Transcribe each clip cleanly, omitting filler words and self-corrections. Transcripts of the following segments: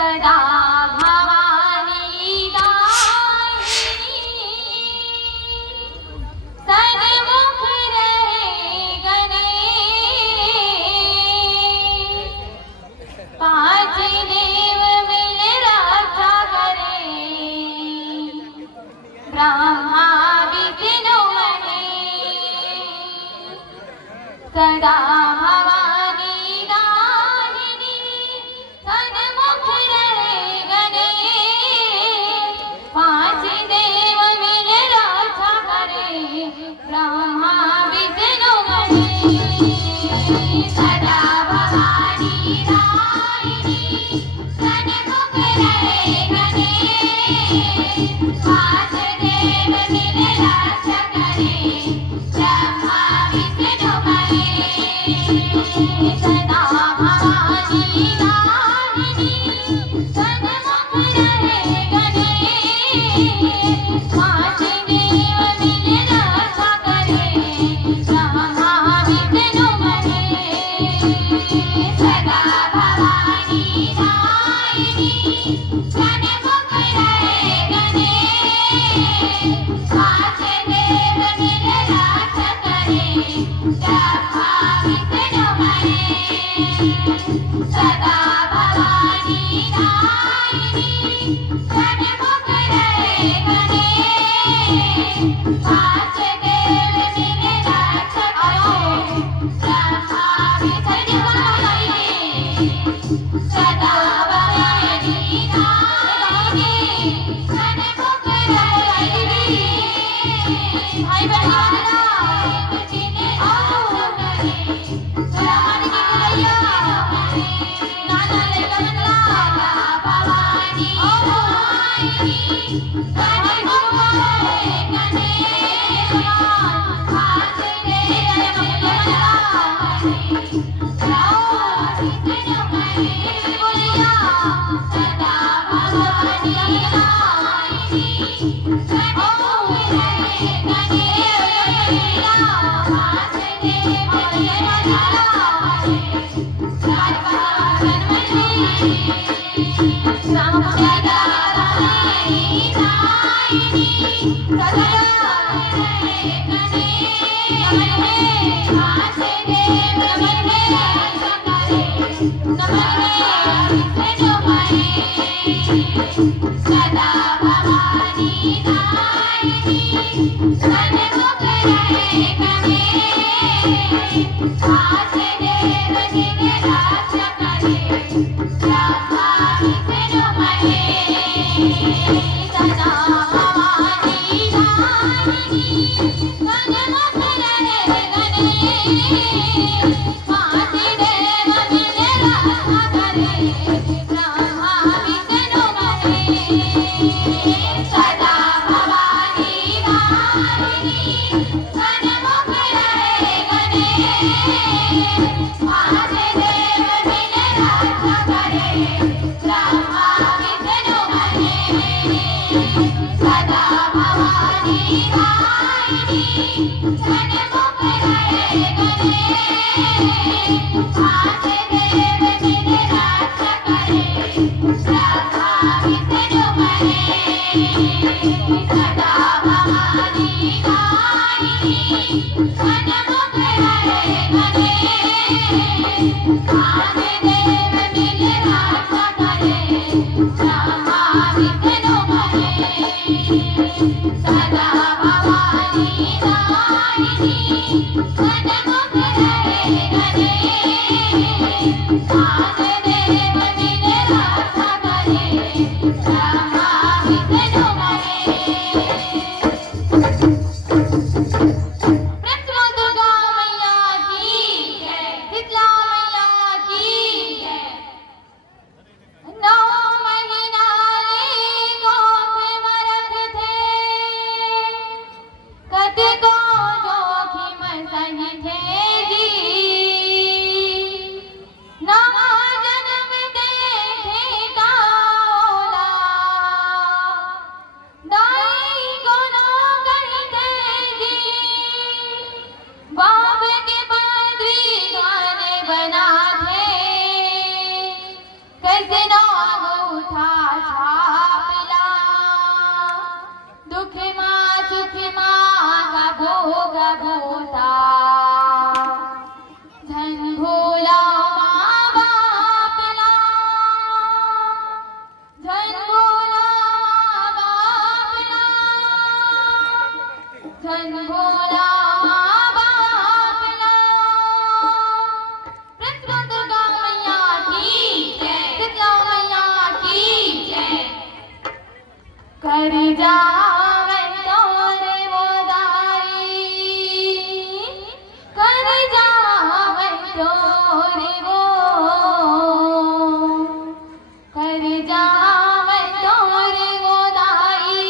सदा भवानी दायिनी सन्मुख रहे गणेश पांच देव मिल रक्षा करे ब्रह्मा विष्णु महेश सदा भवानी दायिनी सन्मुख रहे गणेश पांच देव मिल रक्षा करे ब्रह्मा विष्णु महेश सदा भवानी दायिनी सन्मुख रहे गणेश पांच देव मिल रक्षा करे ब्रह्मा विष्णु महेश सदा भवानी दायिनी सन्मुख रहे गणेश पांच देव मिल रक्षा करे ब्रह्मा विष्णु महेश सदा भवानी दायिनी सन्मुख रहे गणेश पांच देव मिल रक्षा करे ब्रह्मा विष्णु महेश सदा भवानी दायिनी सन्मुख रहे गणेश पांच देव मिल रक्षा करे ब्रह्मा विष्णु महेश सदा भवानी दायिनी सन्मुख रहे भाई बहन सदा भवानी दायिनी सन्मुख रहे गणेश पांच देव मिल रक्षा करे ब्रह्मा विष्णु महेश सदा भवानी दायिनी सन्मुख रहे गणेश पांच देव मिल रक्षा करे ब्रह्मा विष्णु महेश सदा भवानी दायिनी सन्मुख रहे गणेश पांच देव मिल रक्षा करे ब्रह्मा विष्णु महेश सदा भवानी दायिनी सन्मुख रहे गणेश पांच देव मिल रक्षा करे ब्रह्मा विष्णु महेश सदा भवानी दायिनी सन्मुख रहे गणेश पांच देव मिल रक्षा करे ब्रह्मा विष्णु महेश सदा भवानी दायिनी सन्मुख रहे गणेश पांच देव मिल रक्षा करे ब्रह्मा विष्णु महेश प्रेम दुर्गा मैया की जय शीतला मैया की जय नौ महीना रे गोद में रखते कते को जोखिम सही थे जी नवा जन्म देखे काला दाई गुनो करते जी बाप के बद्री गाने बना थे कैसे ना हो प्रभु था। धन भोला माँ बापना, धन भोला माँ बापना, धन भोला माँ बापना। कृष्ण दुर्गा मैया की जय, शीतला मैया की जय। कर जावे तोरे मोदाई, कर जावे तोरे वो, कर जावे तोरे मोदाई,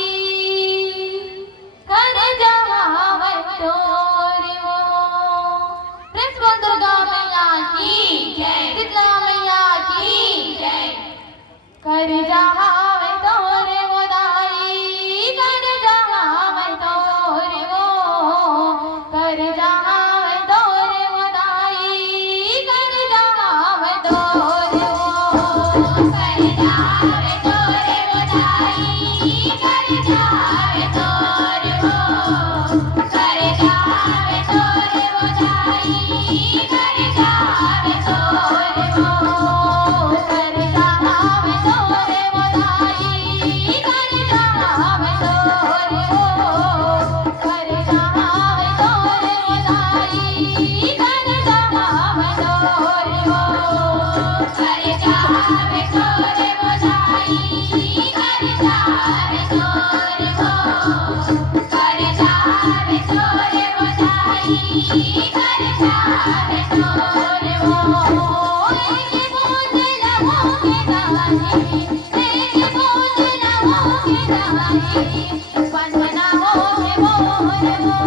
कर जावे तोरे वो। कृष्ण दुर्गा मैया की जय, शीतला मैया की जय। कर जावे तोरे मोदाई, कर जावे तोरे वो, कर जावे तोरे मोदाई, कर जावे तोरे वो, कर जावे तोरे मोदाई, कर जावे तोरे वो, कर जावे तोरे मोदाई, कर जावे तोरे वो, कर जावे तोरे मोदाई, कर जावे तोरे वो, कर जावे तोरे मोदाई, कर जावे तोरे वो, कर जावे तोरे मोदाई, कर जावे तोरे वो, कर जावे तोरे मोदाई, कर जावे तोरे वो। एक बूंद लबों के दाने, एक बूंद लबों के दाने, वंदना होवे मोर वो,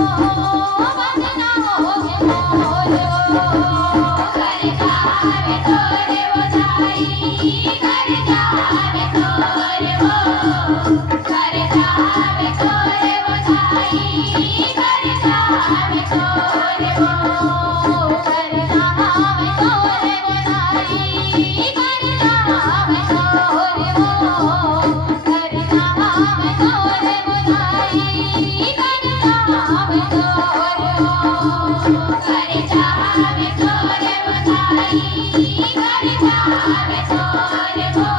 वंदना होवे मोर वो। कर जावे तोरे मोदाई, कर जावे तोरे वो, कर जावे तोरे मोदाई, कर जावे तोरे वो, कर जावे तोरे मोदाई, कर जावे तोरे वो, कर जावे तोरे मोदाई, कर जावे तोरे वो, कर जावे तोरे मोदाई, कर जावे तोरे वो,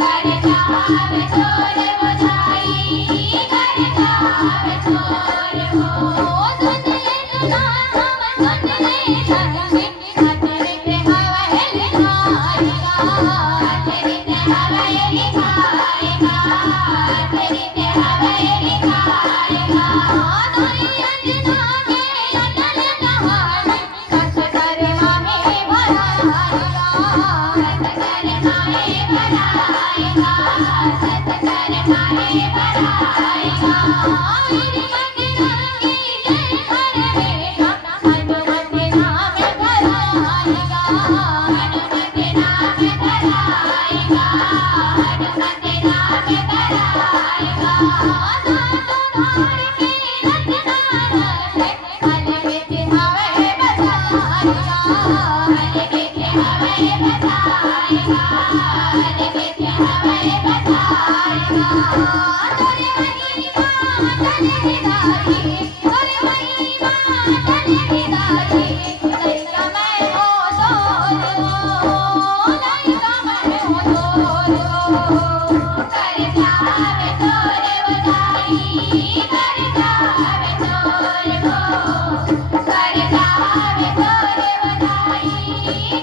कर जावे तोरे मोदाई, कर जावे तोरे वो। धुंधले दुल्हा हम धुंधले जाएंगे, हथेली पे हवेली खाएगा, हथेली पे हवेली खाएगा, हथेली पे हवेली खाएगा। धोई अंजना के अटल नहाने, कस कर माहे भराएगा, कस कर माहे भराएगा, कस कर माहे भराएगा। मेरी अंजना की जय हर बेटा, हनुमत नाम भराएगा, हनुमत नाम भराएगा, हनुमत नाम भराएगा। दांतों धार के रत्ना रखे, हल बिच हवे बजाएगा, हल बिच हवे बजाएगा, हल बिच हवे बजाएगा। तोरे महिमा तन हिदाई, तोरे महिमा तन हिदाई, लइका मैं हो तोर हो, लइका मैं हो तोर हो। कर जावे तोरे मोदाई, कर जावे तोरे वो, कर जावे तोरे मोदाई,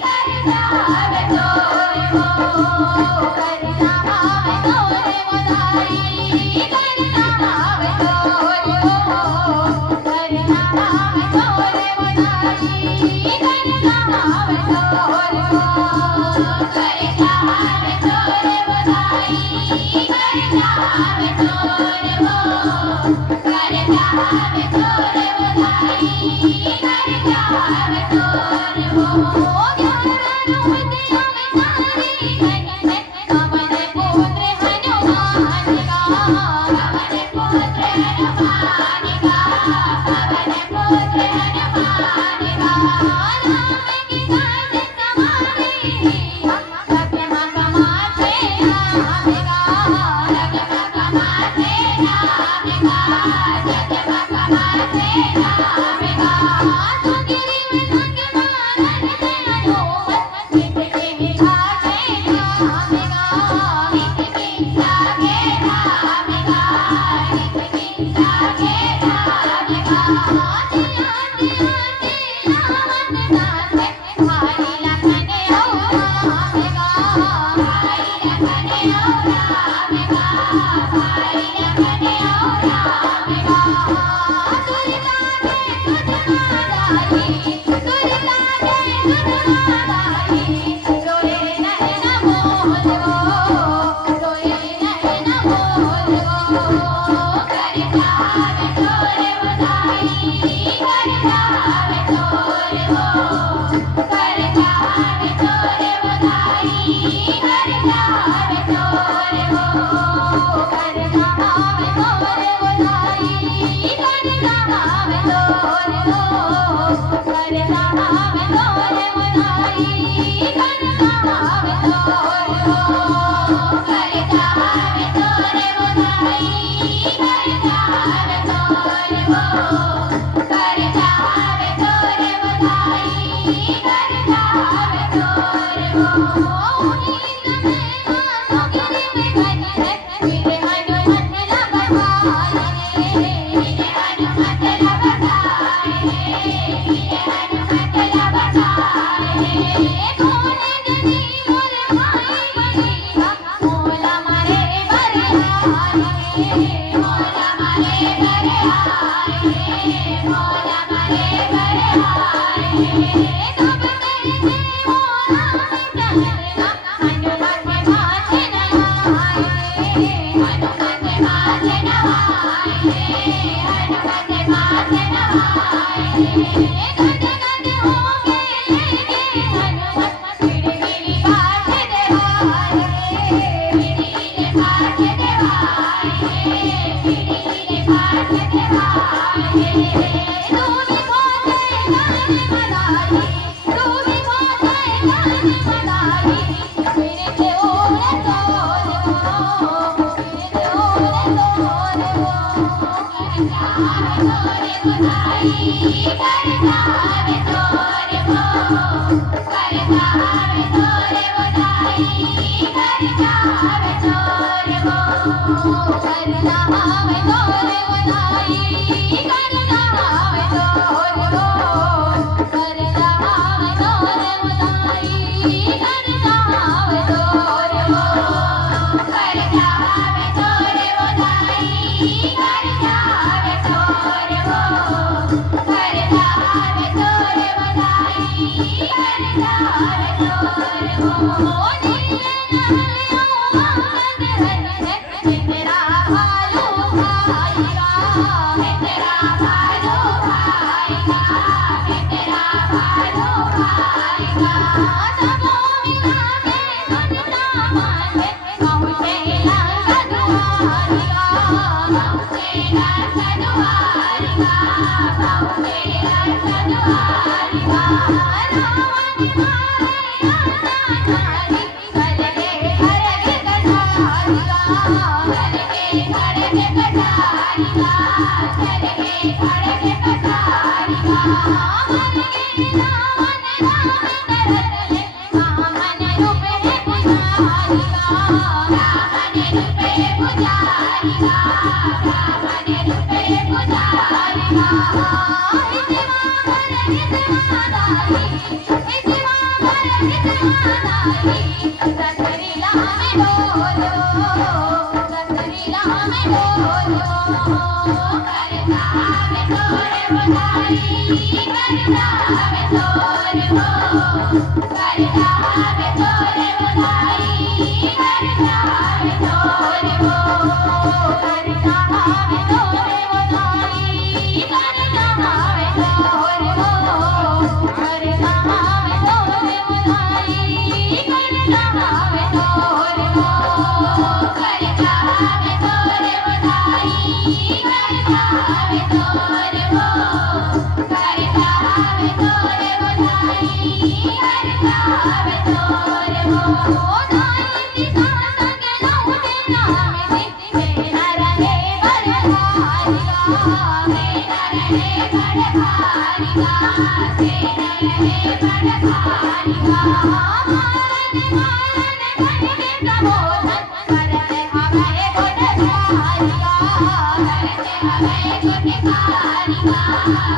कर जावे तोरे वो, कर जावे तोरे मोदाई, कर जावे तोरे वो, कर जावे तोरे मोदाई, कर जावे तोरे वो, कर जावे तोरे मोदाई, कर जावे तोरे वो, कर जावे तोरे मोदाई, कर जावे तोरे वो। ज्ञान विद्या में सारी गई, कमल पुत्र हनुमान का, कमल पुत्र हनुमान का, कमल पुत्र हनुमान का। राम की गाज समारी, रगमग माथे नाम का, रगमग माथे नाम का, रगमग माथे नाम Hare Bye.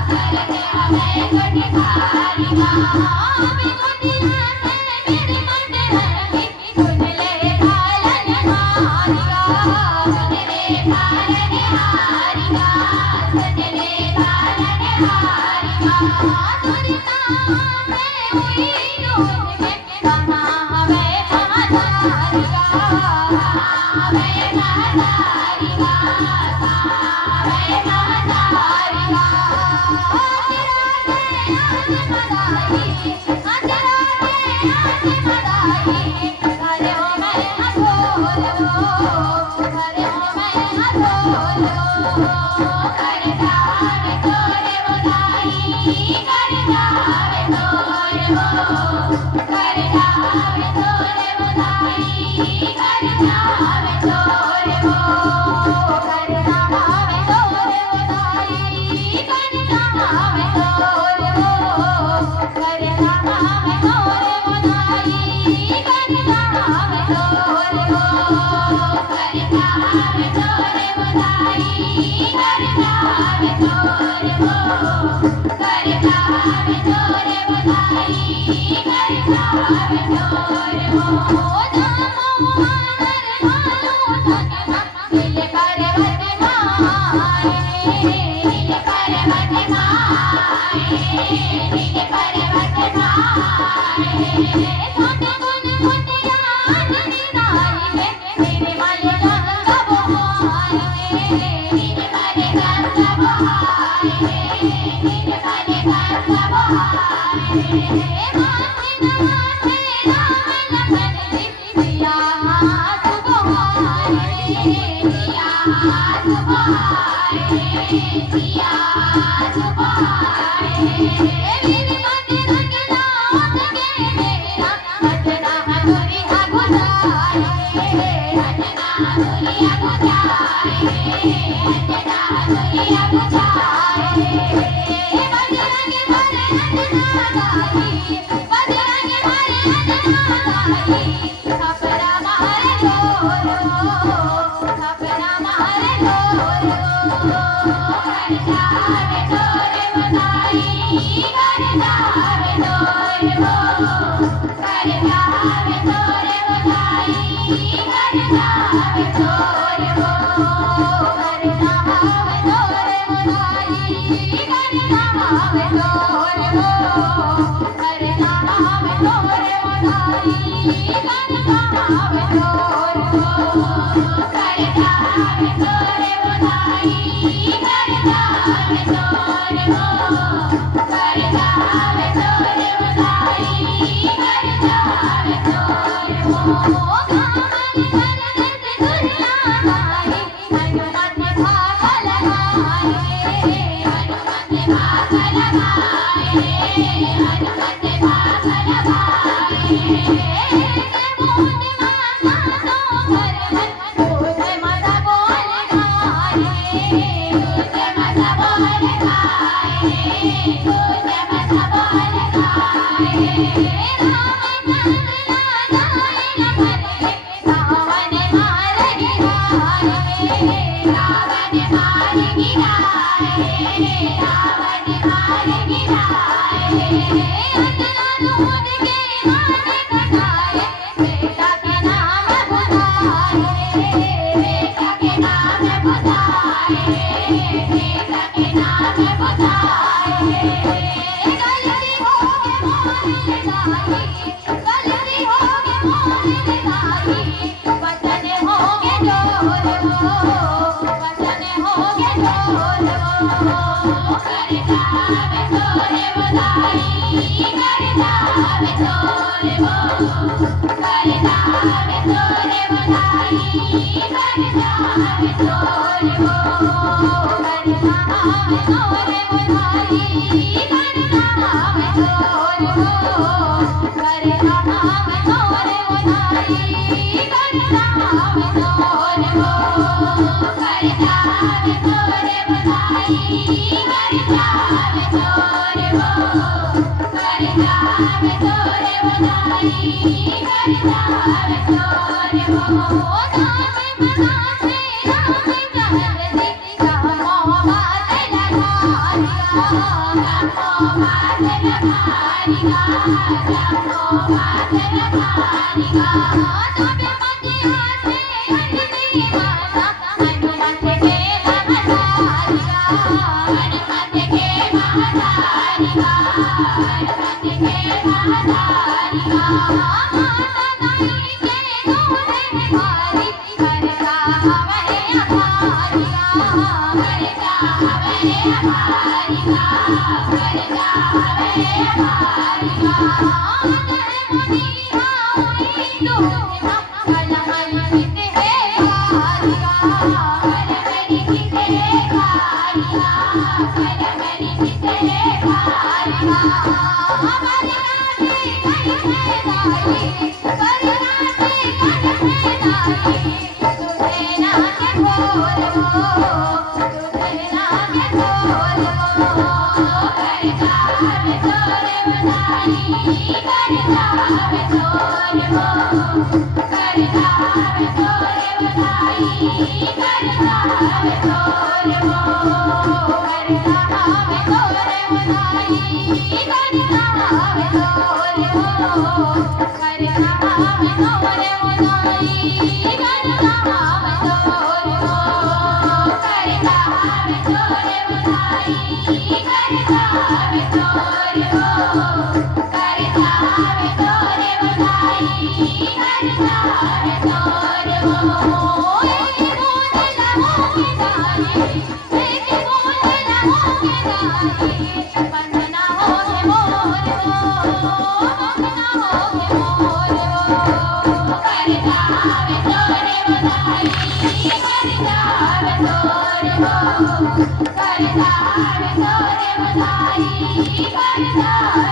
करता